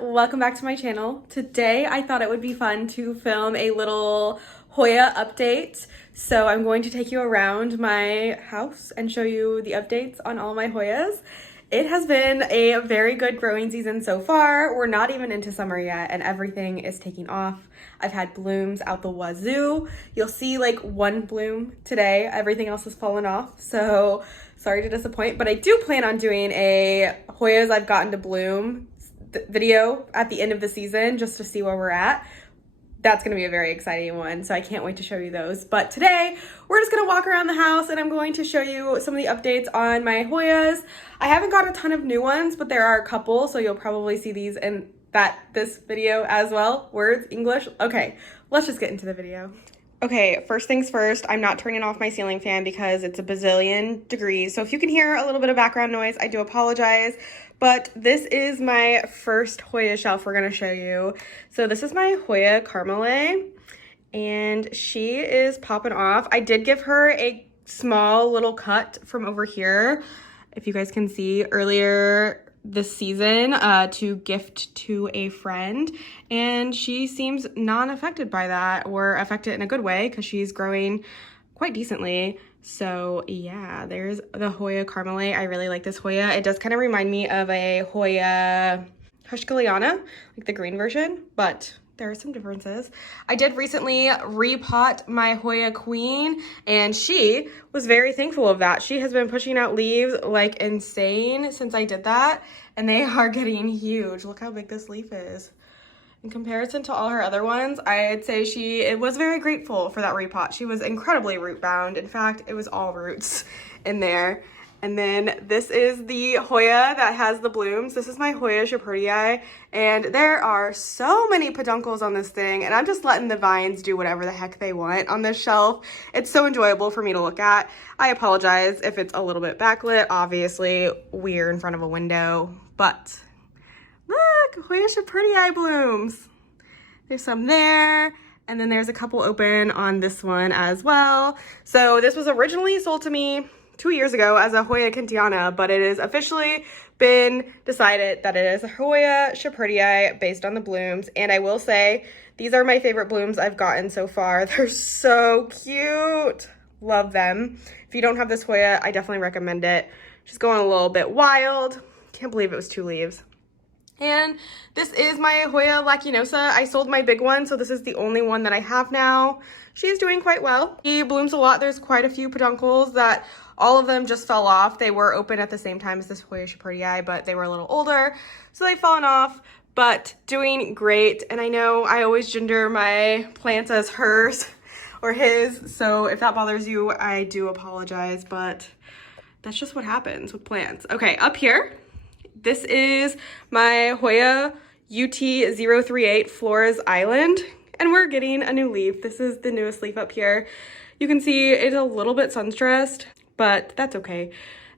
welcome back to my channel. Today I thought it would be fun to film a little Hoya update. So I'm going to take you around my house and show you the updates on all my Hoyas. It has been a very good growing season so far. We're not even into summer yet and everything is taking off. I've had blooms out the wazoo. You'll see like one bloom today. Everything else has fallen off. So sorry to disappoint, but I do plan on doing a Hoyas I've gotten to bloom video at the end of the season just to see where we're at. That's gonna be a very exciting one, so I can't wait to show you those. But today, we're just gonna walk around the house and I'm going to show you some of the updates on my Hoyas. I haven't got a ton of new ones, but there are a couple, so you'll probably see these in this video as well. Words, English. Okay, let's just get into the video. Okay, first things first, I'm not turning off my ceiling fan because it's a bazillion degrees. So if you can hear a little bit of background noise, I do apologize. But this is my first Hoya shelf we're gonna show you. So this is my Hoya Carmele, and she is popping off. I did give her a small little cut from over here, if you guys can see, earlier this season to gift to a friend, and she seems non-affected by that, or affected in a good way because she's growing quite decently. So yeah, there's the Hoya Carmele. I really like this Hoya. It does kind of remind me of a Hoya Hushkaliana, like the green version, but there are some differences. I did recently repot my Hoya Queen, and she was very thankful of that. She has been pushing out leaves like insane since I did that, and they are getting huge. Look how big this leaf is. In comparison to all her other ones, I'd say it was very grateful for that repot. She was incredibly root bound. In fact, it was all roots in there. And then this is the Hoya that has the blooms. This is my Hoya Shepherdii, and there are so many peduncles on this thing, and I'm just letting the vines do whatever the heck they want on this shelf. It's so enjoyable for me to look at. I apologize if it's a little bit backlit. Obviously, we're in front of a window, but look, Hoya Shepherdii blooms. There's some there, and then there's a couple open on this one as well. So this was originally sold to me 2 years ago as a Hoya Kintiana, but it has officially been decided that it is a Hoya Shepherdii based on the blooms. And I will say, these are my favorite blooms I've gotten so far. They're so cute. Love them. If you don't have this Hoya, I definitely recommend it. She's going a little bit wild. Can't believe it was 2 leaves. And this is my Hoya Lacinosa. I sold my big one, so this is the only one that I have now. She's doing quite well. She blooms a lot. There's quite a few peduncles that all of them just fell off. They were open at the same time as this Hoya Shepherdii, but they were a little older, so they've fallen off, but doing great. And I know I always gender my plants as hers or his, so if that bothers you, I do apologize, but that's just what happens with plants. Okay, up here, this is my Hoya UT038 Flores Island, and we're getting a new leaf. This is the newest leaf up here. You can see it's a little bit sun-stressed, but that's okay.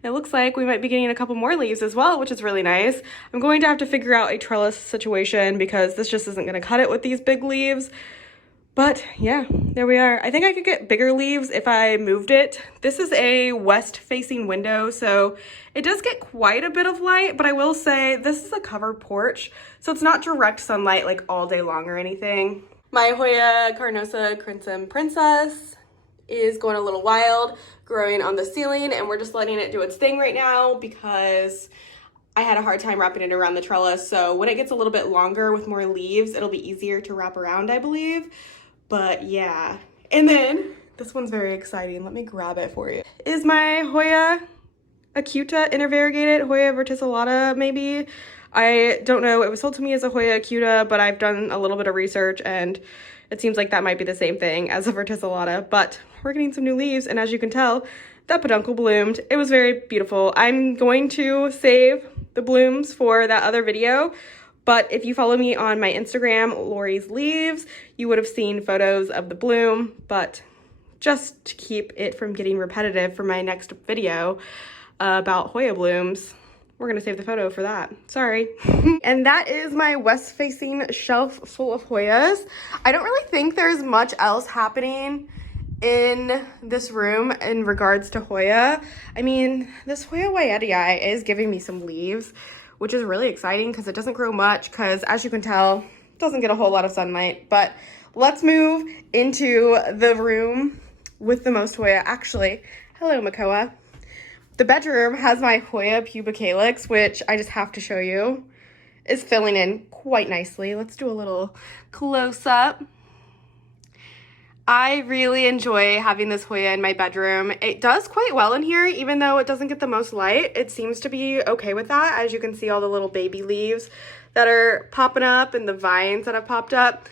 It looks like we might be getting a couple more leaves as well, which is really nice. I'm going to have to figure out a trellis situation because this just isn't gonna cut it with these big leaves. But yeah, there we are. I think I could get bigger leaves if I moved it. This is a west-facing window, so it does get quite a bit of light, but I will say this is a covered porch, so it's not direct sunlight like all day long or anything. My Hoya Carnosa Crimson Princess is going a little wild, growing on the ceiling, and we're just letting it do its thing right now because I had a hard time wrapping it around the trellis. So when it gets a little bit longer with more leaves, it'll be easier to wrap around, I believe. But yeah, and then this one's very exciting. Let me grab it for you. Is my Hoya Acuta intervariegated, Hoya verticillata maybe? I don't know. It was sold to me as a Hoya Acuta, but I've done a little bit of research and it seems like that might be the same thing as a verticillata, but we're getting some new leaves, and as you can tell, that peduncle bloomed. It was very beautiful. I'm going to save the blooms for that other video, but if you follow me on my Instagram, Lori's Leaves, you would have seen photos of the bloom, but just to keep it from getting repetitive for my next video about Hoya blooms, we're gonna save the photo for that. Sorry. And that is my west-facing shelf full of Hoyas. I don't really think there's much else happening in this room in regards to Hoya. I mean, this Hoya Wyetii is giving me some leaves, which is really exciting because it doesn't grow much because, as you can tell, it doesn't get a whole lot of sunlight. But let's move into the room with the most Hoya. Actually, hello, Makoa. The bedroom has my Hoya pubicalyx, which I just have to show you is filling in quite nicely. Let's do a little close-up. I really enjoy having this Hoya in my bedroom. It does quite well in here, even though it doesn't get the most light. It seems to be okay with that. As you can see, all the little baby leaves that are popping up and the vines that have popped up.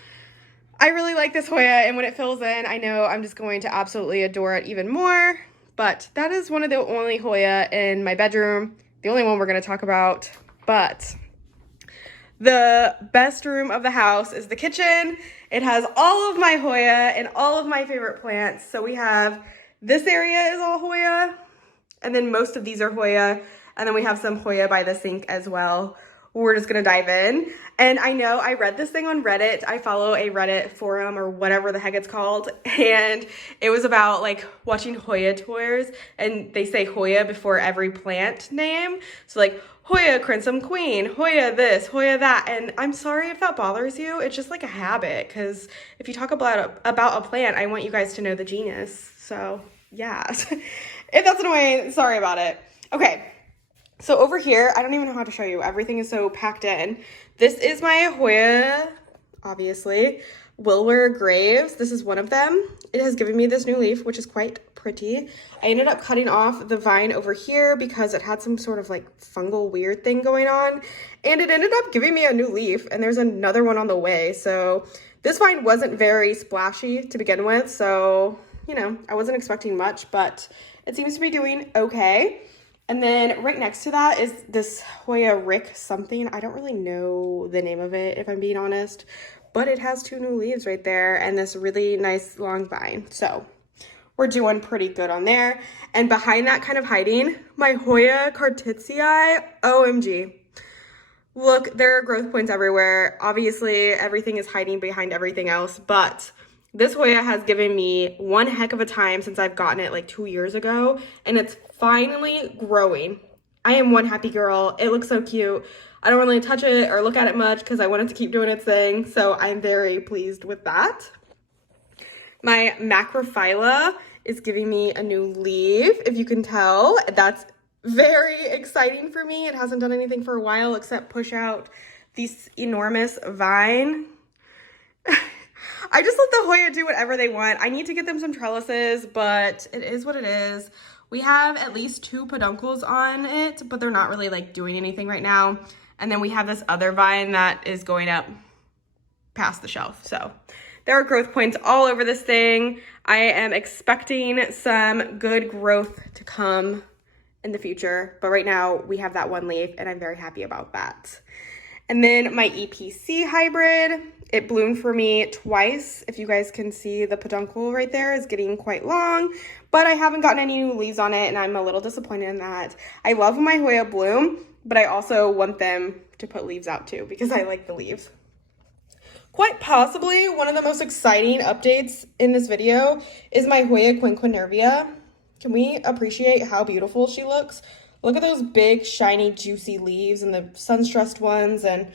I really like this Hoya, and when it fills in, I know I'm just going to absolutely adore it even more. But that is one of the only Hoya in my bedroom, the only one we're going to talk about. But the best room of the house is the kitchen. It has all of my Hoya and all of my favorite plants. So we have, this area is all Hoya, and then most of these are Hoya, and then we have some Hoya by the sink as well. We're just gonna dive in. And I know I read this thing on Reddit. I follow a Reddit forum or whatever the heck it's called. And it was about like watching Hoya tours, and they say Hoya before every plant name. So like Hoya Crimson Queen, Hoya this, Hoya that. And I'm sorry if that bothers you. It's just like a habit, because if you talk about a plant, I want you guys to know the genus. So yeah, if that's annoying, sorry about it. Okay. So over here, I don't even know how to show you. Everything is so packed in. This is my Hoya, obviously, Wilbur Graves. This is one of them. It has given me this new leaf, which is quite pretty. I ended up cutting off the vine over here because it had some sort of like fungal weird thing going on. And it ended up giving me a new leaf, and there's another one on the way. So this vine wasn't very splashy to begin with. So, you know, I wasn't expecting much, but it seems to be doing okay. And then right next to that is this Hoya Rick something. I don't really know the name of it, if I'm being honest, but it has two new leaves right there and this really nice long vine. So we're doing pretty good on there. And behind that, kind of hiding, my Hoya Cartitzii, OMG. Look, there are growth points everywhere. Obviously, everything is hiding behind everything else, but this Hoya has given me one heck of a time since I've gotten it like 2 years ago, and it's finally growing. I am one happy girl. It looks so cute. I don't really touch it or look at it much because I want it to keep doing its thing, so I'm very pleased with that. My Macrophylla is giving me a new leaf, if you can tell. That's very exciting for me. It hasn't done anything for a while except push out this enormous vine. I just let the Hoya do whatever they want. I need to get them some trellises, but it is what it is. We have at least 2 peduncles on it, but they're not really like doing anything right now. And then we have this other vine that is going up past the shelf. So there are growth points all over this thing. I am expecting some good growth to come in the future, but right now we have that one leaf and I'm very happy about that. And then my EPC hybrid, it bloomed for me twice. If you guys can see, the peduncle right there is getting quite long, but I haven't gotten any new leaves on it, and I'm a little disappointed in that. I love when my Hoya bloom, but I also want them to put leaves out too because I like the leaves. Quite possibly one of the most exciting updates in this video is my Hoya quinquenervia. Can we appreciate how beautiful she looks? Look at those big, shiny, juicy leaves and the sun-stressed ones, and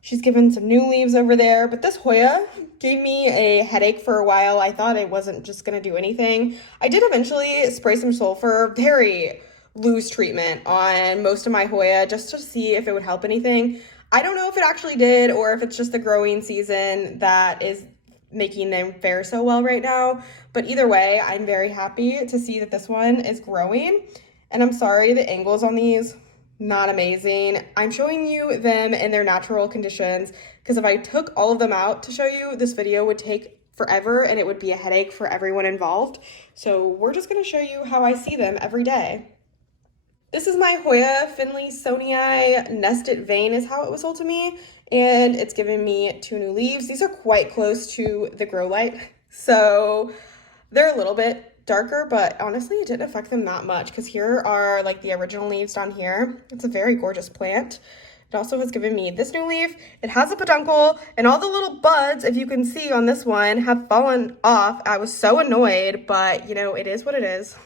she's given some new leaves over there. But this Hoya gave me a headache for a while. I thought it wasn't just going to do anything. I did eventually spray some sulfur, very loose treatment on most of my Hoya just to see if it would help anything. I don't know if it actually did or if it's just the growing season that is making them fare so well right now. But either way, I'm very happy to see that this one is growing. And I'm sorry, the angles on these, not amazing. I'm showing you them in their natural conditions because if I took all of them out to show you, this video would take forever and it would be a headache for everyone involved. So we're just gonna show you how I see them every day. This is my Hoya Finlaysonii nested vein is how it was sold to me. And it's given me 2 new leaves. These are quite close to the grow light. So they're a little bit darker, but honestly it didn't affect them that much because here are like the original leaves down here. It's a very gorgeous plant. It also has given me this new leaf. It has a peduncle, and all the little buds, if you can see on this one, have fallen off. I was so annoyed, but you know, it is what it is.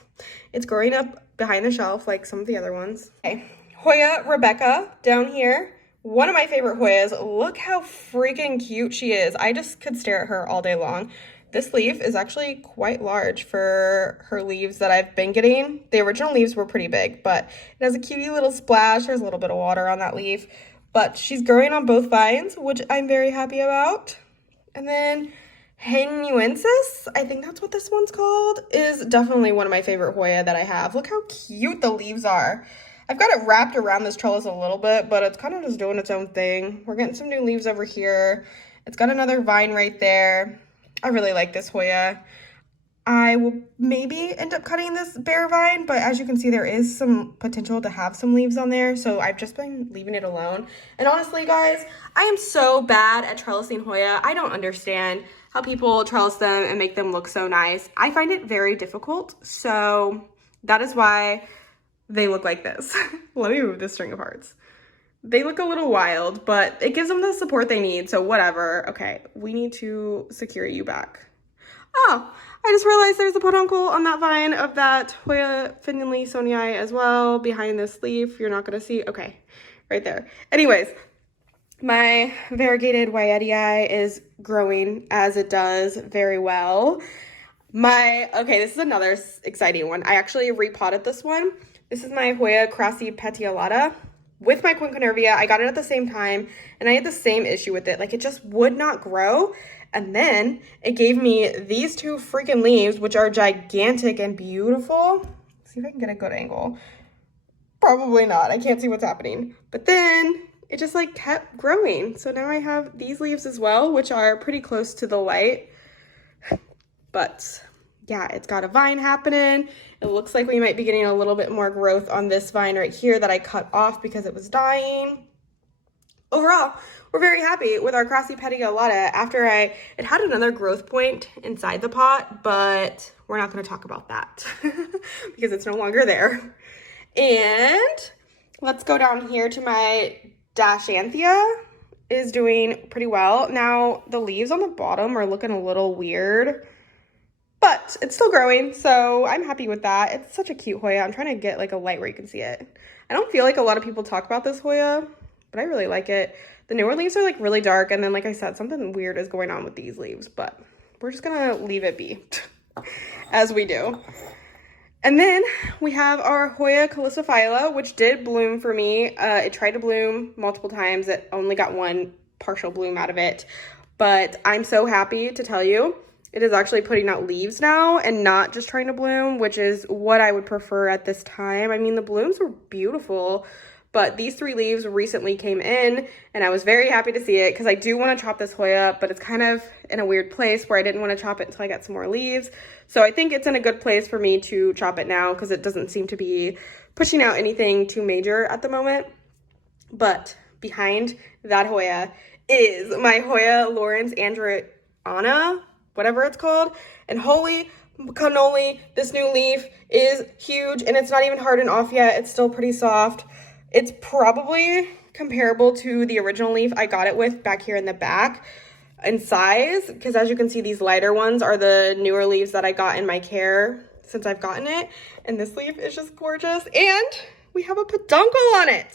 It's growing up behind the shelf like some of the other ones. Okay, Hoya Rebecca down here. One of my favorite Hoyas. Look how freaking cute she is. I just could stare at her all day long. This leaf is actually quite large for her leaves that I've been getting. The original leaves were pretty big, but it has a cutie little splash. There's a little bit of water on that leaf, but she's growing on both vines, which I'm very happy about. And then Henuensis, I think that's what this one's called, is definitely one of my favorite Hoya that I have. Look how cute the leaves are. I've got it wrapped around this trellis a little bit, but it's kind of just doing its own thing. We're getting some new leaves over here. It's got another vine right there. I really like this Hoya. I will maybe end up cutting this bare vine, but as you can see, there is some potential to have some leaves on there, so I've just been leaving it alone. And honestly, guys, I am so bad at trellising Hoya. I don't understand how people trellis them and make them look so nice. I find it very difficult, so that is why they look like this. Let me move this string of hearts. They look a little wild, but it gives them the support they need, so whatever. Okay, we need to secure you back. Oh, I just realized there's a peduncle on that vine of that Hoya Finley Sonii as well, behind this leaf. You're not gonna see, okay, right there. Anyways, my variegated Wyetii is growing as it does very well. Okay, this is another exciting one. I actually repotted this one. This is my Hoya Crassi petiolata with my Quinquenervia. I got it at the same time, and I had the same issue with it. Like, it just would not grow. And then it gave me these two freaking leaves, which are gigantic and beautiful. Let's see if I can get a good angle. Probably not. I can't see what's happening. But then it just like kept growing. So now I have these leaves as well, which are pretty close to the light. But yeah, it's got a vine happening. It looks like we might be getting a little bit more growth on this vine right here that I cut off because it was dying. Overall, we're very happy with our Crassi petiolata after it had another growth point inside the pot, but we're not going to talk about that because it's no longer there. And let's go down here to my Dashanthia. Is doing pretty well. Now, the leaves on the bottom are looking a little weird, but it's still growing, so I'm happy with that. It's such a cute Hoya. I'm trying to get like a light where you can see it. I don't feel like a lot of people talk about this Hoya, but I really like it. The newer leaves are like really dark, and then like I said, something weird is going on with these leaves, but we're just gonna leave it be as we do. And then we have our Hoya calliciphylla, which did bloom for me. It tried to bloom multiple times. It only got one partial bloom out of it, but I'm so happy to tell you it is actually putting out leaves now and not just trying to bloom, which is what I would prefer at this time. I mean, the blooms were beautiful, but these 3 leaves recently came in, and I was very happy to see it because I do want to chop this Hoya, but it's kind of in a weird place where I didn't want to chop it until I got some more leaves. So I think it's in a good place for me to chop it now because it doesn't seem to be pushing out anything too major at the moment. But behind that Hoya is my Hoya Lawrence Andreana, whatever it's called. And holy cannoli, this new leaf is huge, and it's not even hardened off yet. It's still pretty soft. It's probably comparable to the original leaf I got it with back here in the back in size, because as you can see, these lighter ones are the newer leaves that I got in my care since I've gotten it. And this leaf is just gorgeous. And we have a peduncle on it.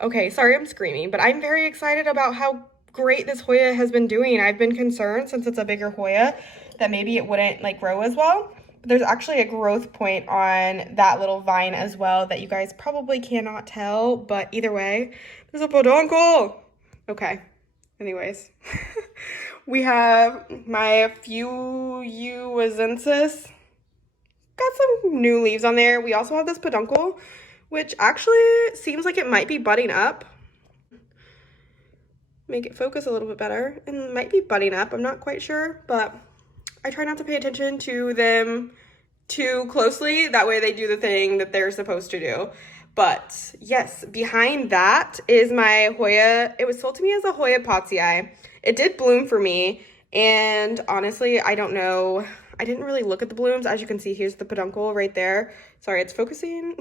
Okay, sorry I'm screaming, but I'm very excited about how great this Hoya has been doing. I've been concerned, since it's a bigger Hoya, that maybe it wouldn't like grow as well. But there's actually a growth point on that little vine as well that you guys probably cannot tell, but either way, there's a peduncle. Okay, anyways. We have my Fuuazensis. Got some new leaves on there. We also have this peduncle, which actually seems like it might be budding up. Make it focus a little bit better, and might be budding up. I'm not quite sure, but I try not to pay attention to them too closely. That way they do the thing that they're supposed to do. But yes, behind that is my Hoya. It was sold to me as a Hoya Pottsii. It did bloom for me, and honestly, I don't know. I didn't really look at the blooms. As you can see, here's the peduncle right there. Sorry, it's focusing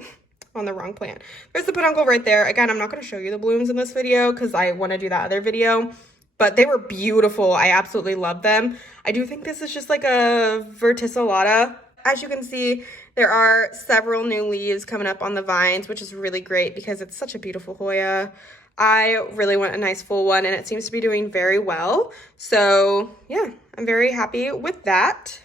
on the wrong plant. There's the peduncle right there. Again, I'm not going to show you the blooms in this video because I want to do that other video. But they were beautiful. I absolutely love them. I do think this is just like a verticillata. As you can see, There are several new leaves coming up on the vines, which is really great because it's such a beautiful Hoya. I really want a nice full one, and it seems to be doing very well. So yeah, I'm very happy with that.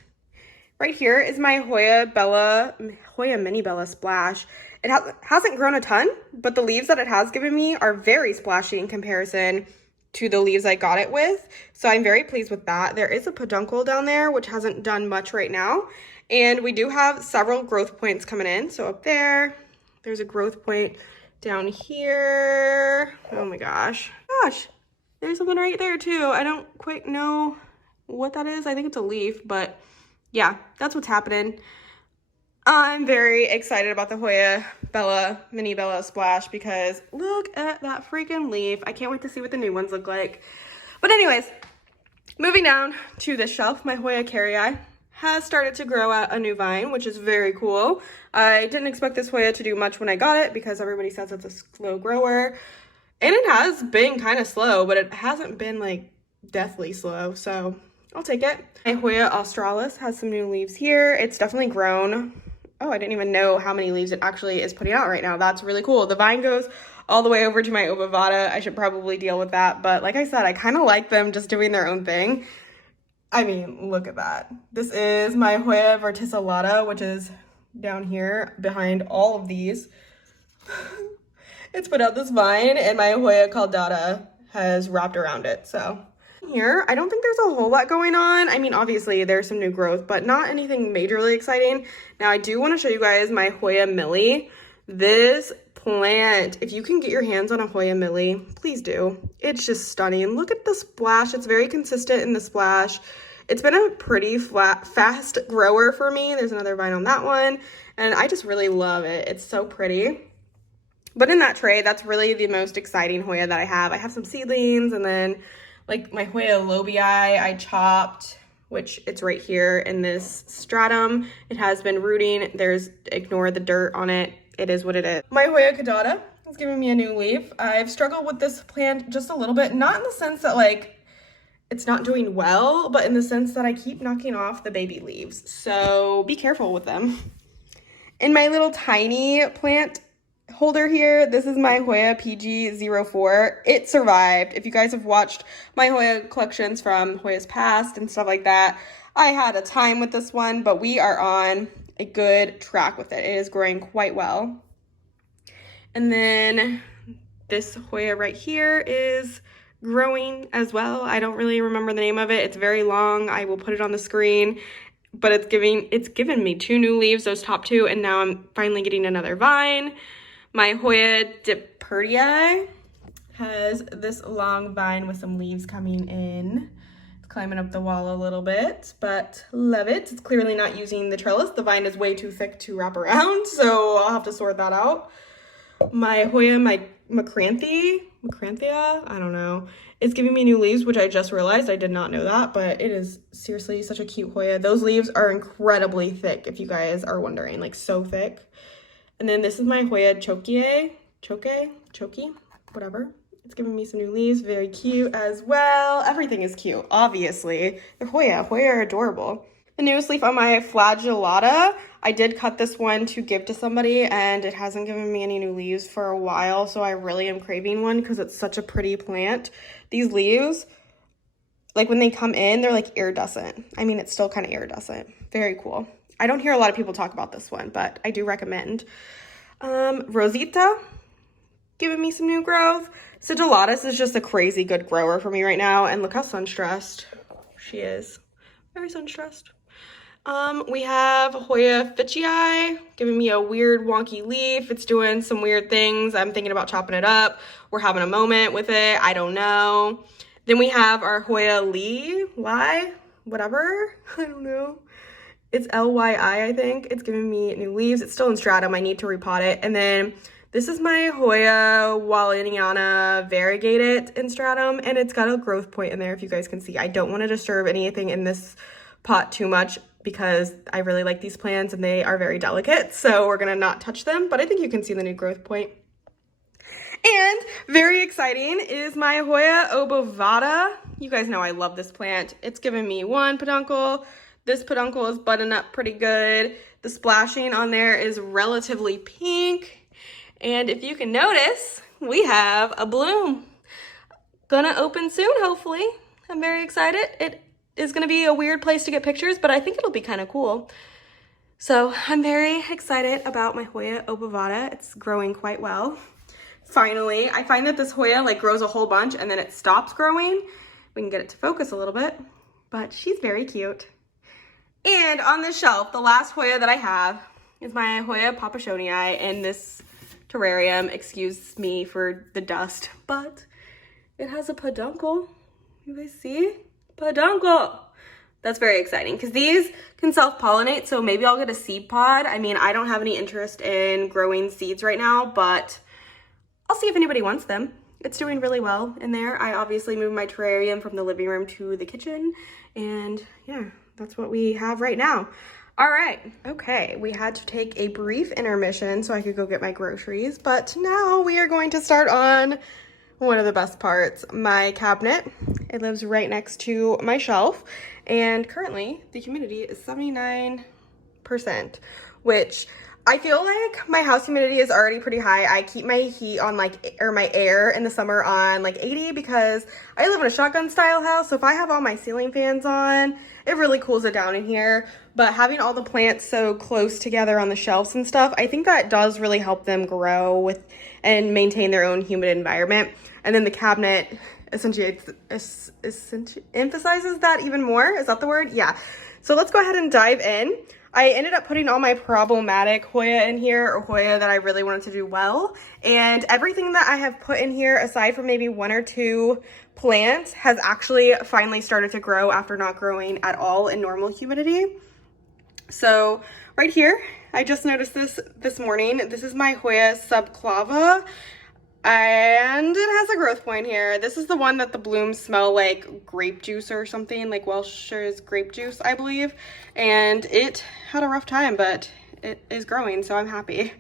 Right here is my Hoya Mini Bella Splash. It hasn't grown a ton, but the leaves that it has given me are very splashy in comparison to the leaves I got it with. So I'm very pleased with that. There is a peduncle down there, which hasn't done much right now. And we do have several growth points coming in. So up there, there's a growth point down here. Oh my gosh. Gosh, there's something right there too. I don't quite know what that is. I think it's a leaf, but yeah, that's what's happening. I'm very excited about the Hoya Mini Bella Splash because look at that freaking leaf. I can't wait to see what the new ones look like. But anyways, moving down to this shelf, my Hoya Carrii has started to grow out a new vine, which is very cool. I didn't expect this Hoya to do much when I got it because everybody says it's a slow grower. And it has been kind of slow, but it hasn't been like deathly slow, so I'll take it. My Hoya Australis has some new leaves here. It's definitely grown. Oh, I didn't even know how many leaves it actually is putting out right now. That's really cool. The vine goes all the way over to my Obovata. I should probably deal with that, but like I said, I kind of like them just doing their own thing. I mean, look at that. This is my Hoya verticillata, which is down here behind all of these. It's put out this vine, and my Hoya caudata has wrapped around it, so. Here, I don't think there's a whole lot going on. I mean, obviously there's some new growth, but not anything majorly exciting. Now, I do want to show you guys my Hoya Millie. This plant, if you can get your hands on a Hoya Millie, please do. It's just stunning. Look at the splash. It's very consistent in the splash. It's been a pretty fast grower for me. There's another vine on that one, and I just really love it. It's so pretty. But in that tray, that's really the most exciting Hoya that I have. I have some seedlings, and then like my Hoya lobii I chopped, which it's right here in this stratum. It has been rooting. Ignore the dirt on it. It is what it is. My Hoya caudata is giving me a new leaf. I've struggled with this plant just a little bit, not in the sense that like it's not doing well, but in the sense that I keep knocking off the baby leaves. So be careful with them. In my little tiny plant holder here, this is my Hoya PG04. It survived. If you guys have watched my Hoya collections from Hoya's past and stuff like that, I had a time with this one, but we are on a good track with it. It is growing quite well. And then this Hoya right here is growing as well. I don't really remember the name of it. It's very long. I will put it on the screen, but it's given me 2 new leaves, those top 2, and now I'm finally getting another vine. My Hoya Dippertii has this long vine with some leaves coming in. It's climbing up the wall a little bit, but love it. It's clearly not using the trellis. The vine is way too thick to wrap around, so I'll have to sort that out. My Hoya Macranthia, I don't know. It's giving me new leaves, which I just realized. I did not know that, but it is seriously such a cute Hoya. Those leaves are incredibly thick, if you guys are wondering, like so thick. And then this is my Hoya Choki, whatever. It's giving me some new leaves, very cute as well. Everything is cute, obviously. They're Hoya are adorable. The newest leaf on my Flagellata, I did cut this one to give to somebody, and it hasn't given me any new leaves for a while, so I really am craving one because it's such a pretty plant. These leaves, like when they come in, they're like iridescent. I mean, it's still kind of iridescent. Very cool. I don't hear a lot of people talk about this one, but I do recommend. Rosita, giving me some new growth. Sigillatus is just a crazy good grower for me right now, and look how sun-stressed she is. Very sun-stressed. We have Hoya Fitchii giving me a weird wonky leaf. It's doing some weird things. I'm thinking about chopping it up. We're having a moment with it. I don't know. Then we have our Hoya whatever. I don't know. It's Lyi, I think. It's giving me new leaves. It's still in stratum. I need to repot it. And then this is my Hoya Walliniana variegated in stratum, and it's got a growth point in there, if you guys can see. I don't want to disturb anything in this pot too much because I really like these plants and they are very delicate, so we're gonna not touch them, but I think you can see the new growth point. And very exciting is my Hoya Obovata. You guys know I love this plant. It's given me 1 peduncle, This peduncle is buttoned up pretty good. The splashing on there is relatively pink. And if you can notice, we have a bloom. Gonna open soon, hopefully. I'm very excited. It is gonna be a weird place to get pictures, but I think it'll be kind of cool. So I'm very excited about my Hoya obovata. It's growing quite well. Finally, I find that this Hoya like grows a whole bunch and then it stops growing. We can get it to focus a little bit, but she's very cute. And on this shelf, the last Hoya that I have is my Hoya papachonii in this terrarium. Excuse me for the dust, but it has a peduncle. You guys see? Peduncle. That's very exciting because these can self-pollinate, so maybe I'll get a seed pod. I mean, I don't have any interest in growing seeds right now, but I'll see if anybody wants them. It's doing really well in there. I obviously moved my terrarium from the living room to the kitchen, and yeah, that's what we have right now. All right, okay, we had to take a brief intermission so I could go get my groceries, but now we are going to start on one of the best parts, my cabinet. It lives right next to my shelf, and currently the humidity is 79%, which I feel like my house humidity is already pretty high. I keep my heat on my air in the summer on like 80 because I live in a shotgun style house. So if I have all my ceiling fans on, it really cools it down in here. But having all the plants so close together on the shelves and stuff, I think that does really help them grow and maintain their own humid environment. And then the cabinet essentially emphasizes that even more. Is that the word? Yeah. So let's go ahead and dive in. I ended up putting all my problematic Hoya in here, or Hoya that I really wanted to do well. And everything that I have put in here, aside from maybe one or two plants, has actually finally started to grow after not growing at all in normal humidity. So right here, I just noticed this morning. This is my Hoya subclava. And it has a growth point here. This is the one that the blooms smell like grape juice or something, like Welch's grape juice, I believe. And it had a rough time, but it is growing, so I'm happy.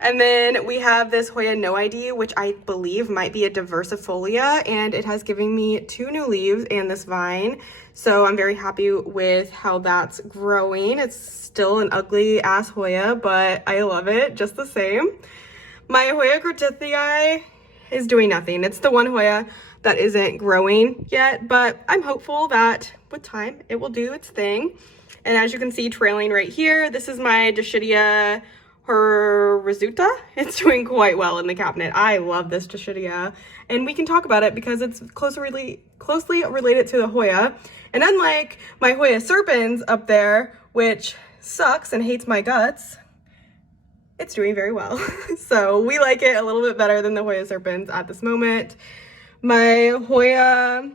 And then we have this Hoya No ID, which I believe might be a diversifolia, and it has given me 2 new leaves and this vine. So I'm very happy with how that's growing. It's still an ugly ass Hoya, but I love it just the same. My Hoya Grittithii is doing nothing. It's the one Hoya that isn't growing yet, but I'm hopeful that with time it will do its thing. And as you can see trailing right here, this is my Dischidia hirsuta. It's doing quite well in the cabinet. I love this Dischidia, and we can talk about it because it's closely related to the Hoya. And unlike my Hoya serpens up there, which sucks and hates my guts, it's doing very well. So we like it a little bit better than the Hoya serpens at this moment. My Hoya,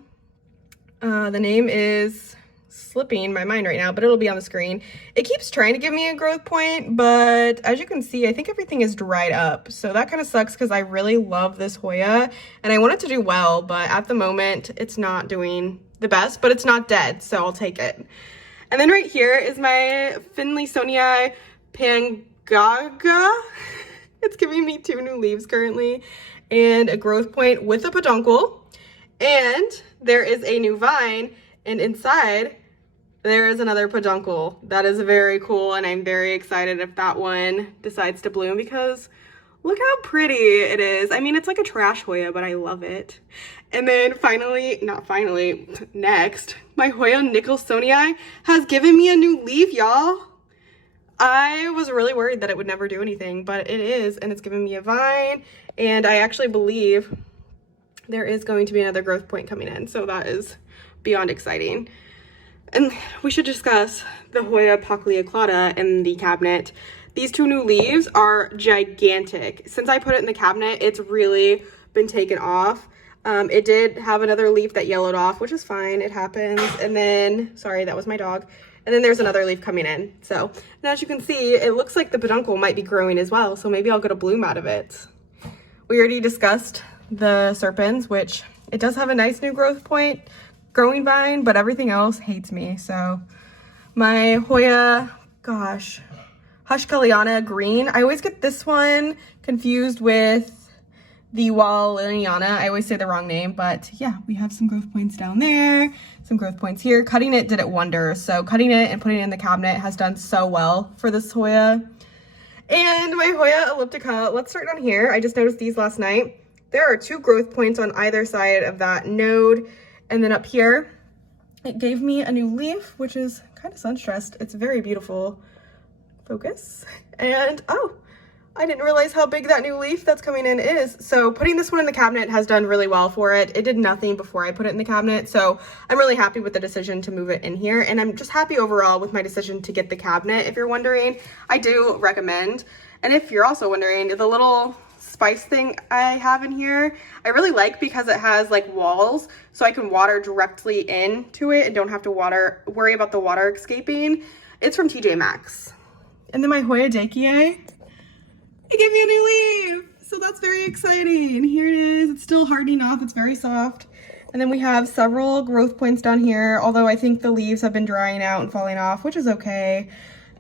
the name is slipping my mind right now, but it'll be on the screen. It keeps trying to give me a growth point, but as you can see, I think everything is dried up. So that kind of sucks because I really love this Hoya and I want it to do well, but at the moment it's not doing the best, but it's not dead, so I'll take it. And then right here is my Finlaysonii Pangaga. It's giving me 2 new leaves currently and a growth point with a peduncle. And there is a new vine, and inside there is another peduncle. That is very cool, and I'm very excited if that one decides to bloom because look how pretty it is. I mean, it's like a trash Hoya, but I love it. And then next, my Hoya Nicholsonii has given me a new leaf, y'all. I was really worried that it would never do anything, but it is, and it's given me a vine, and I actually believe there is going to be another growth point coming in, so that is beyond exciting. And we should discuss the Hoya Polyclada in the cabinet. These 2 new leaves are gigantic. Since I put it in the cabinet, it's really been taken off. It did have another leaf that yellowed off, which is fine, it happens. And then, sorry, that was my dog. And then there's another leaf coming in. So, and as you can see, it looks like the peduncle might be growing as well. So maybe I'll get a bloom out of it. We already discussed the serpens, which it does have a nice new growth point, growing vine, but everything else hates me. So my Hoya, gosh, Hushkaliana green. I always get this one confused with the Walliniana. I always say the wrong name, but yeah, we have some growth points down there, some growth points here. Cutting it did it wonders. So cutting it and putting it in the cabinet has done so well for this Hoya. And my Hoya elliptica, let's start down here. I just noticed these last night. There are 2 growth points on either side of that node. And then up here, it gave me a new leaf, which is kind of sun-stressed. It's very beautiful. Focus. And, oh, I didn't realize how big that new leaf that's coming in is. So putting this one in the cabinet has done really well for it. It did nothing before I put it in the cabinet. So I'm really happy with the decision to move it in here. And I'm just happy overall with my decision to get the cabinet. If you're wondering, I do recommend. And if you're also wondering, the little spice thing I have in here, I really like because it has like walls. So I can water directly into it and don't have to worry about the water escaping. It's from TJ Maxx. And then my Hoya Daikie, it gave me a new leaf, so that's very exciting. Here it is. It's still hardening off. It's very soft. And then we have several growth points down here, although I think the leaves have been drying out and falling off, which is okay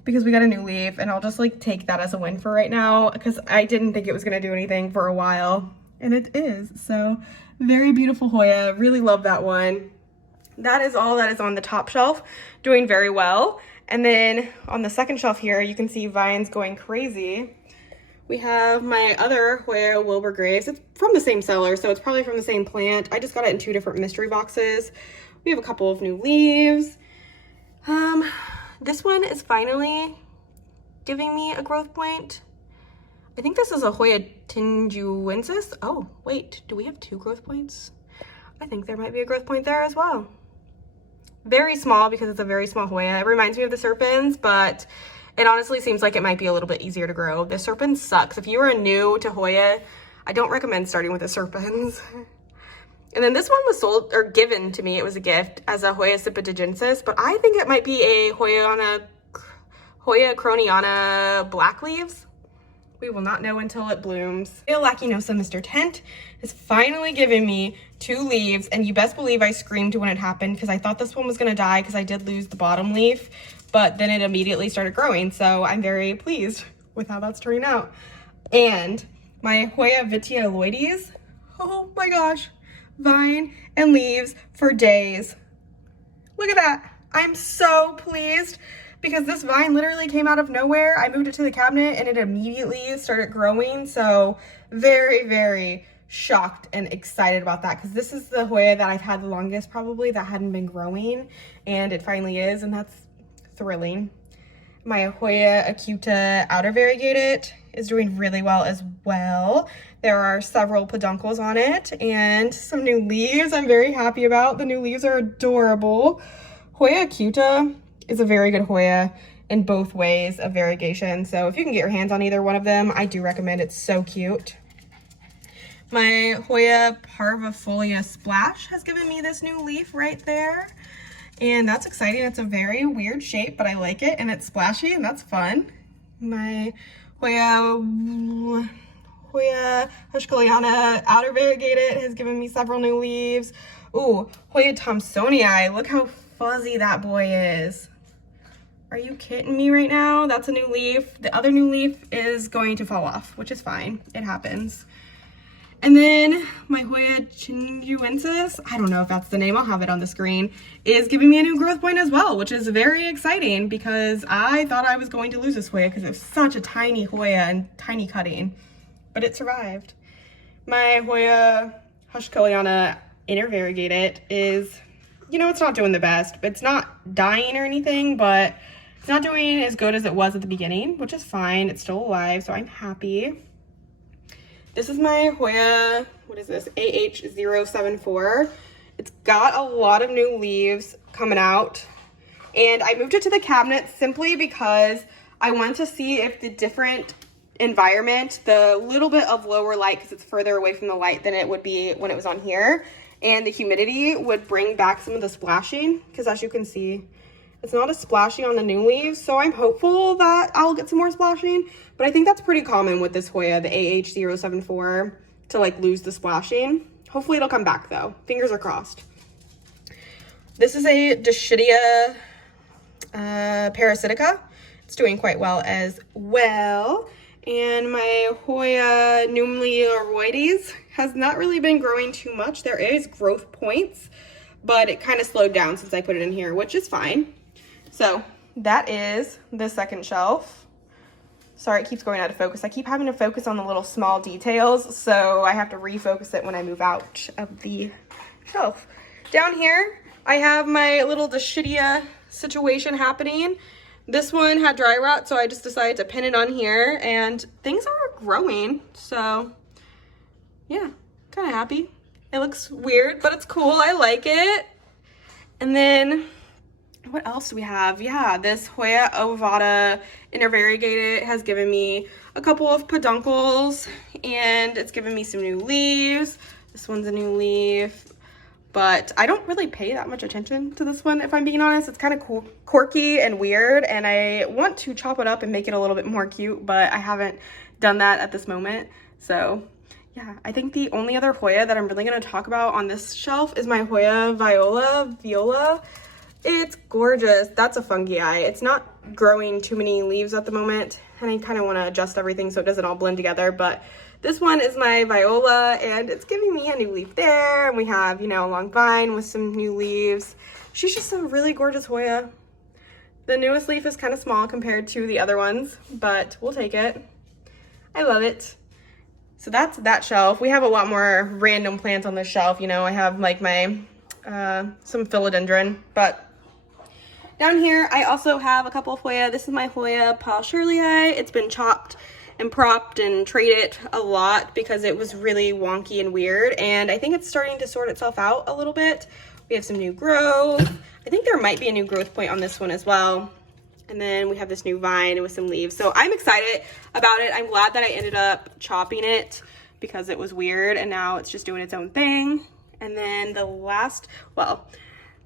because we got a new leaf, and I'll just like take that as a win for right now because I didn't think it was going to do anything for a while, and it is. So very beautiful Hoya. Really love that one. That is all that is on the top shelf, doing very well. And then on the second shelf here, you can see vines going crazy. We have my other Hoya Wilbur Graves. It's from the same seller, so it's probably from the same plant. I just got it in 2 different mystery boxes. We have a couple of new leaves. This one is finally giving me a growth point. I think this is a Hoya tinguensis. Oh, wait, do we have 2 growth points? I think there might be a growth point there as well. Very small because it's a very small Hoya. It reminds me of the Serpens, but it honestly seems like it might be a little bit easier to grow. The Serpens sucks. If you are new to Hoya, I don't recommend starting with the Serpens. And then this one was sold or given to me. It was a gift as a Hoya Cipitigensis, but I think it might be a Hoya Croniana black leaves. We will not know until it blooms. Lacinosa Mr. Tent has finally given me 2 leaves, and you best believe I screamed when it happened because I thought this one was gonna die because I did lose the bottom leaf, but then it immediately started growing, so I'm very pleased with how that's turning out. And my Hoya Vitialoides, oh my gosh, vine and leaves for days. Look at that. I'm so pleased because this vine literally came out of nowhere. I moved it to the cabinet and it immediately started growing. So very, very shocked and excited about that because this is the Hoya that I've had the longest probably that hadn't been growing, and it finally is, and that's thrilling. My Hoya Acuta outer variegated is doing really well as well. There are several peduncles on it and some new leaves I'm very happy about. The new leaves are adorable. Hoya Acuta is a very good Hoya in both ways of variegation. So if you can get your hands on either one of them, I do recommend. It's so cute. My Hoya Parvifolia Splash has given me this new leaf right there. And that's exciting. It's a very weird shape, but I like it, and it's splashy, and that's fun. My Hoya Hushkaliana outer variegated has given me several new leaves. Ooh, Hoya Thomsonii. Look how fuzzy that boy is. Are you kidding me right now? That's a new leaf. The other new leaf is going to fall off, which is fine. It happens. And then my Hoya Chinguensis, I don't know if that's the name, I'll have it on the screen, is giving me a new growth point as well, which is very exciting because I thought I was going to lose this Hoya because it was such a tiny Hoya and tiny cutting, but it survived. My Hoya Hushkaliana inner variegated is, you know, it's not doing the best, but it's not dying or anything, but it's not doing as good as it was at the beginning, which is fine. It's still alive, so I'm happy. This is my Hoya, what is this, AH074. It's got a lot of new leaves coming out, and I moved it to the cabinet simply because I wanted to see if the different environment, the little bit of lower light, because it's further away from the light than it would be when it was on here, and the humidity would bring back some of the splashing, because as you can see, it's not as splashy on the new leaves, so I'm hopeful that I'll get some more splashing, but I think that's pretty common with this Hoya, the AH074, to like lose the splashing. Hopefully it'll come back though. Fingers are crossed. This is a Dischidia parasitica. It's doing quite well as well. And my Hoya Numlioroides has not really been growing too much. There is growth points, but it kind of slowed down since I put it in here, which is fine. So that is the second shelf. Sorry, it keeps going out of focus. I keep having to focus on the little small details, so I have to refocus it when I move out of the shelf. Down here, I have my little Dischidia situation happening. This one had dry rot, so I just decided to pin it on here, and things are growing, so yeah, kind of happy. It looks weird, but it's cool. I like it. And then what else do we have? Yeah, this Hoya ovata intervariegated has given me a couple of peduncles, and it's given me some new leaves. This one's a new leaf, but I don't really pay that much attention to this one, if I'm being honest. It's kind of cool, quirky and weird, and I want to chop it up and make it a little bit more cute, but I haven't done that at this moment. So yeah, I think the only other Hoya that I'm really going to talk about on this shelf is my Hoya viola. It's gorgeous. That's a fungi. It's not growing too many leaves at the moment, and I kind of want to adjust everything so it doesn't all blend together, but this one is my viola, and it's giving me a new leaf there, and we have, you know, a long vine with some new leaves. She's just a really gorgeous Hoya. The newest leaf is kind of small compared to the other ones, but we'll take it. I love it. So that's that shelf. We have a lot more random plants on this shelf. You know, I have like my, some philodendron, but down here I also have a couple of Hoya. This is my Hoya Paul Shirley-eye. It's been chopped and propped and traded a lot because it was really wonky and weird, and I think it's starting to sort itself out a little bit. We have some new growth. I think there might be a new growth point on this one as well. And then we have this new vine with some leaves. So I'm excited about it. I'm glad that I ended up chopping it because it was weird, and now it's just doing its own thing. And then the last, well,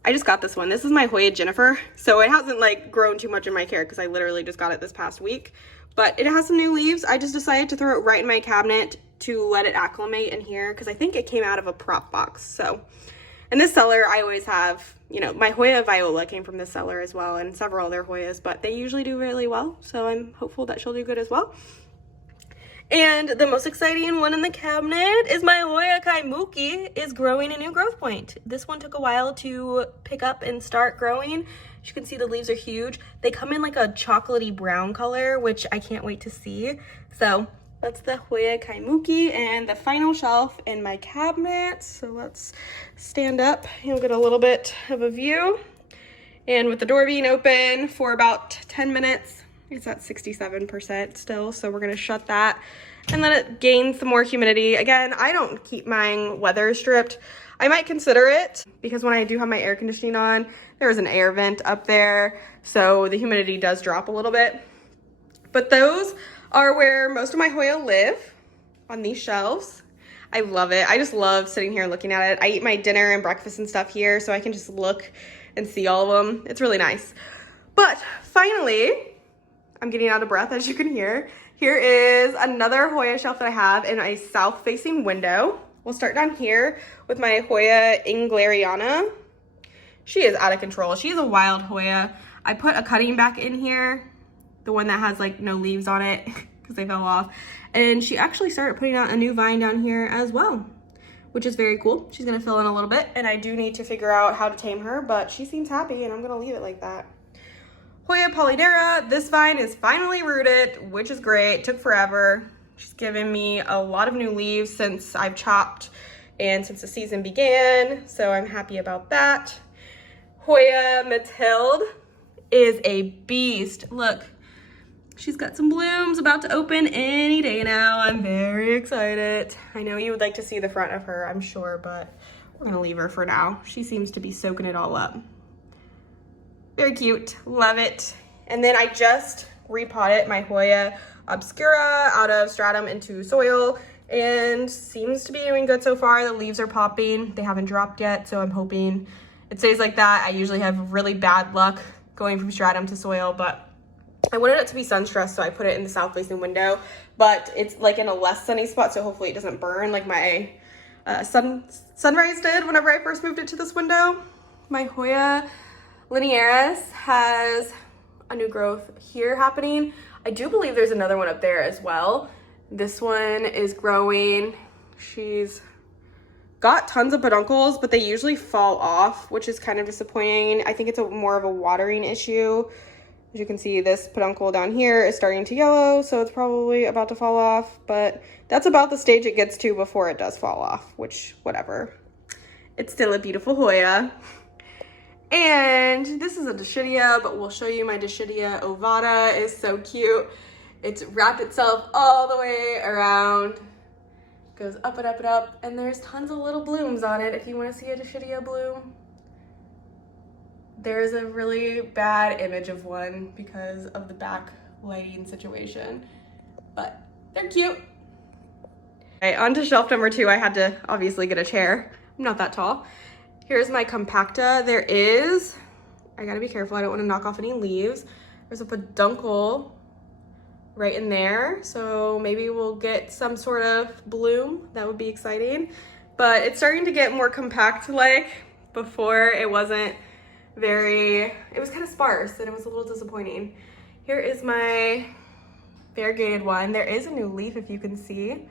I just got this one. This is my Hoya Jennifer. So it hasn't like grown too much in my care because I literally just got it this past week. But it has some new leaves. I just decided to throw it right in my cabinet to let it acclimate in here because I think it came out of a prop box. So in this cellar, I always have, you know, my Hoya viola came from this cellar as well, and several other Hoyas, but they usually do really well. So I'm hopeful that she'll do good as well. And the most exciting one in the cabinet is my Hoya Kaimuki is growing a new growth point. This one took a while to pick up and start growing. As you can see, the leaves are huge. They come in like a chocolatey brown color, which I can't wait to see. So that's the Hoya Kaimuki and the final shelf in my cabinet. So let's stand up. You'll get a little bit of a view. And with the door being open for about 10 minutes, it's at 67% still. So we're gonna shut that and let it gain some more humidity. Again, I don't keep mine weather stripped. I might consider it because when I do have my air conditioning on, there is an air vent up there. So the humidity does drop a little bit. But those are where most of my Hoya live, on these shelves. I love it. I just love sitting here looking at it. I eat my dinner and breakfast and stuff here, so I can just look and see all of them. It's really nice. But finally, I'm getting out of breath, as you can hear. Here is another Hoya shelf that I have in a south-facing window. We'll start down here with my Hoya Ingleriana. She is out of control. She's a wild Hoya. I put a cutting back in here, the one that has like no leaves on it because they fell off. And she actually started putting out a new vine down here as well, which is very cool. She's gonna fill in a little bit, and I do need to figure out how to tame her, but she seems happy and I'm gonna leave it like that. Hoya Polydera, this vine is finally rooted, which is great. It took forever. She's given me a lot of new leaves since I've chopped and since the season began, so I'm happy about that. Hoya Mathilde is a beast. Look, she's got some blooms about to open any day now. I'm very excited. I know you would like to see the front of her, I'm sure, but we're gonna leave her for now. She seems to be soaking it all up. Very cute, love it. And then I just repotted my Hoya Obscura out of stratum into soil, and seems to be doing good so far. The leaves are popping. They haven't dropped yet, so I'm hoping it stays like that. I usually have really bad luck going from stratum to soil, but I wanted it to be sun stressed, so I put it in the south facing window, but it's like in a less sunny spot, so hopefully it doesn't burn like my sunrise did whenever I first moved it to this window. My Hoya Linearis has a new growth here happening. I do believe there's another one up there as well. This one is growing. She's got tons of peduncles, but they usually fall off, which is kind of disappointing. I think it's more of a watering issue. As you can see, this peduncle down here is starting to yellow, so it's probably about to fall off, but that's about the stage it gets to before it does fall off, which, whatever. It's still a beautiful Hoya. And this is a Dischidia, but we'll show you my Dischidia ovata. Is so cute. It's wrapped itself all the way around. Goes up and up and up, and there's tons of little blooms on it if you want to see a Dischidia bloom. There's a really bad image of one because of the back lighting situation, but they're cute. Okay, on to shelf number 2. I had to obviously get a chair. I'm not that tall. Here's my compacta. There is, I gotta be careful, I don't want to knock off any leaves. There's a peduncle right in there, so maybe we'll get some sort of bloom. That would be exciting. But it's starting to get more compact, like before it wasn't it was kind of sparse and it was a little disappointing. Here is my variegated one. There is a new leaf, if you can see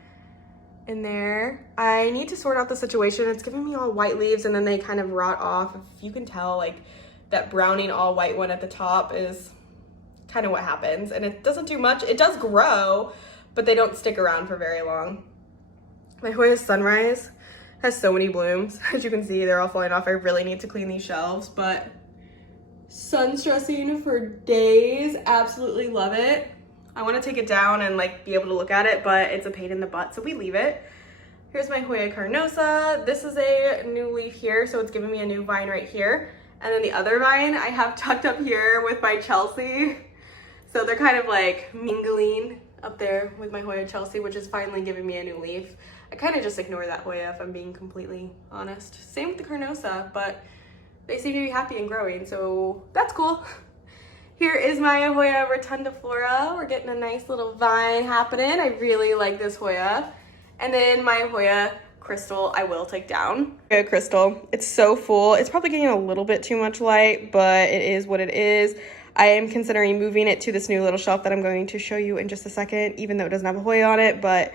in there. I need to sort out the situation. It's giving me all white leaves and then they kind of rot off. If you can tell, like that browning all white one at the top is kind of what happens, and it doesn't do much. It does grow, but they don't stick around for very long. My Hoya Sunrise has so many blooms. As you can see, they're all falling off. I really need to clean these shelves, but sun stressing for days. Absolutely love it. I want to take it down and like be able to look at it, but it's a pain in the butt, so we leave it. Here's my Hoya Carnosa. This is a new leaf here, so it's giving me a new vine right here. And then the other vine I have tucked up here with my Chelsea. So they're kind of like mingling up there with my Hoya Chelsea, which is finally giving me a new leaf. I kind of just ignore that Hoya if I'm being completely honest. Same with the Carnosa, but they seem to be happy and growing, so that's cool. Here is my Hoya Rotundiflora. We're getting a nice little vine happening. I really like this Hoya. And then my Hoya Crystal I will take down. Hoya Crystal, it's so full. It's probably getting a little bit too much light, but it is what it is. I am considering moving it to this new little shelf that I'm going to show you in just a second, even though it doesn't have a Hoya on it. But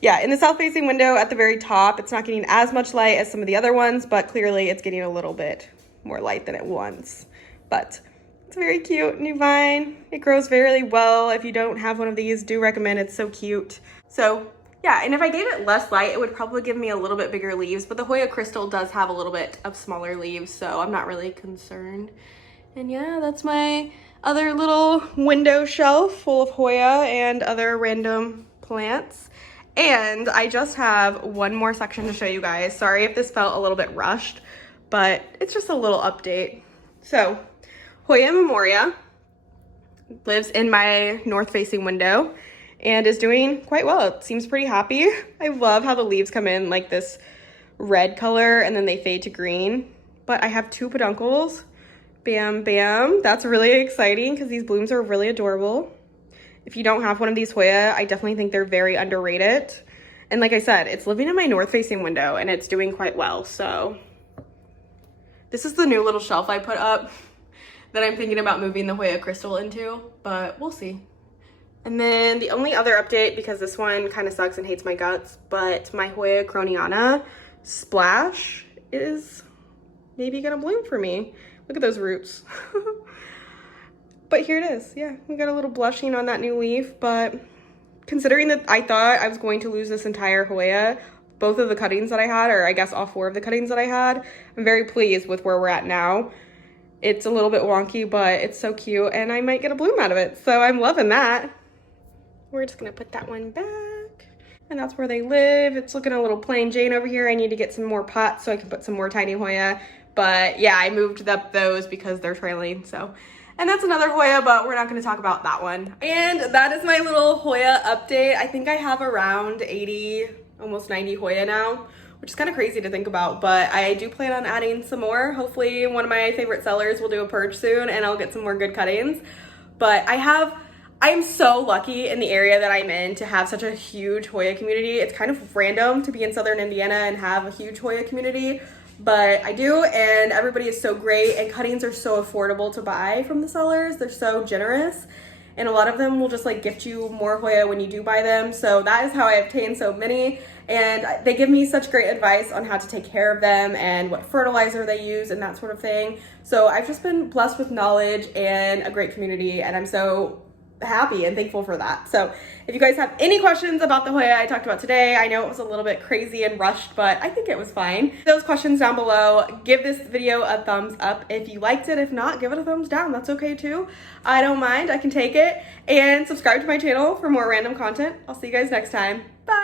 yeah, in the south-facing window at the very top, it's not getting as much light as some of the other ones, but clearly it's getting a little bit more light than it once. But it's very cute new vine. It grows very well. If you don't have one of these, do recommend. It's so cute. So yeah, and if I gave it less light, it would probably give me a little bit bigger leaves, but the Hoya Crystal does have a little bit of smaller leaves, so I'm not really concerned. And yeah, that's my other little window shelf full of Hoya and other random plants. And I just have one more section to show you guys. Sorry if this felt a little bit rushed, but it's just a little update. So Hoya Memoria lives in my north-facing window and is doing quite well. It seems pretty happy. I love how the leaves come in like this red color and then they fade to green. But I have 2 peduncles. Bam, bam. That's really exciting because these blooms are really adorable. If you don't have one of these Hoya, I definitely think they're very underrated. And like I said, it's living in my north-facing window and it's doing quite well. So this is the new little shelf I put up that I'm thinking about moving the Hoya Crystal into, but we'll see. And then the only other update, because this one kind of sucks and hates my guts, but my Hoya Croniana Splash is maybe gonna bloom for me. Look at those roots. But here it is. Yeah, we got a little blushing on that new leaf, but considering that I thought I was going to lose this entire Hoya, both of the cuttings that I had, or I guess all 4 of the cuttings that I had, I'm very pleased with where we're at now. It's a little bit wonky, but it's so cute and I might get a bloom out of it. So I'm loving that. We're just gonna put that one back. And that's where they live. It's looking a little plain Jane over here. I need to get some more pots so I can put some more tiny Hoya. But yeah, I moved up those because they're trailing, so. And that's another Hoya, but we're not gonna talk about that one. And that is my little Hoya update. I think I have around 80, almost 90 Hoya now, which is kind of crazy to think about, but I do plan on adding some more. Hopefully one of my favorite sellers will do a purge soon and I'll get some more good cuttings. But I'm so lucky in the area that I'm in to have such a huge Hoya community. It's kind of random to be in Southern Indiana and have a huge Hoya community, but I do, and everybody is so great, and cuttings are so affordable to buy from the sellers. They're so generous, and a lot of them will just like gift you more Hoya when you do buy them. So that is how I obtain so many, and they give me such great advice on how to take care of them and what fertilizer they use and that sort of thing. So I've just been blessed with knowledge and a great community, and I'm so happy and thankful for that. So if you guys have any questions about the Hoya I talked about today, I know it was a little bit crazy and rushed, but I think it was fine. Those questions down below. Give this video a thumbs up if you liked it. If not, give it a thumbs down. That's okay too. I don't mind. I can take it. And subscribe to my channel for more random content. I'll see you guys next time. Bye.